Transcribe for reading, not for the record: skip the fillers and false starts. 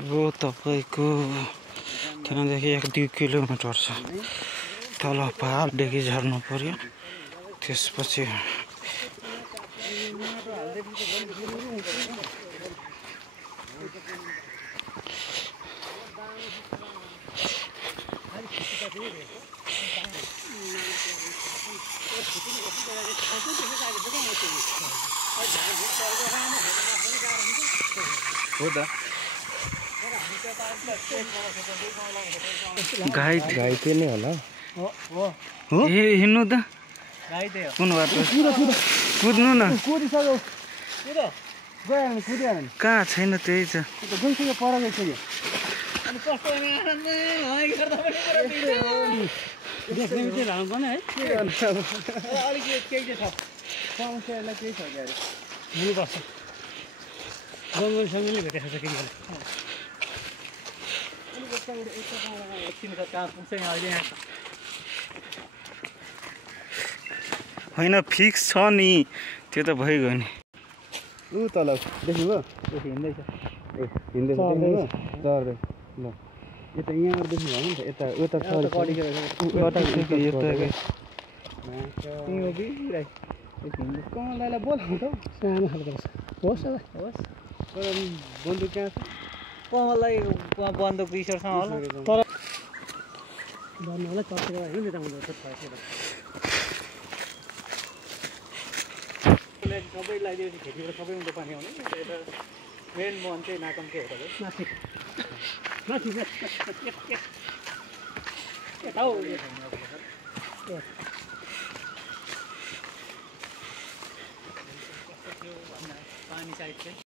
यो तपाईको त्यहाँदेखि 1-2 किलोमिटर छ तल पहाडदेखि झर्नु पर्यो त्यसपछि हो त गाई गाई नै होला हो ए हिँड्नु त गाई त्यही हो कुन बाटो कुद्नु न कुदिसक्यो कुद गयो कुदिहाल्नु कहाँ छैन त्यही छ गइसक्यो पर गइसक्यो अनि कस्तो देख्ने लानु पर्ने है अलिक केही चाहिँ छ समस्यालाई केही छ क्या हुनुपर्छ जङ्गलसँगले भेटेको छ किन एकछिन त कहाँ पुग्छ यहाँ अहिले यहाँ होइन फिक्स छ नि त्यो त भइगयो नि ऊ तल देख्नुभयो हिँड्दैछ ए हिँड्दैछ चढ्दै ल यता यहाँबाट देख्नुभयो नि त यता उता कमललाई बोलाउनु त सानो खालको रहेछ होस् होला होस् बन्दुक कहाँ छ कमललाई बन्दुक रिसर्टसँग होला तर भन्नुलाई चर्चेर होइन त्यता हुँदो सबैलाई खेतीबाट सबै उँधो पानी आउने यता मेन मन चाहिँ नाकमकै हो माथि माथि यता हो पानी साइड चाहिँ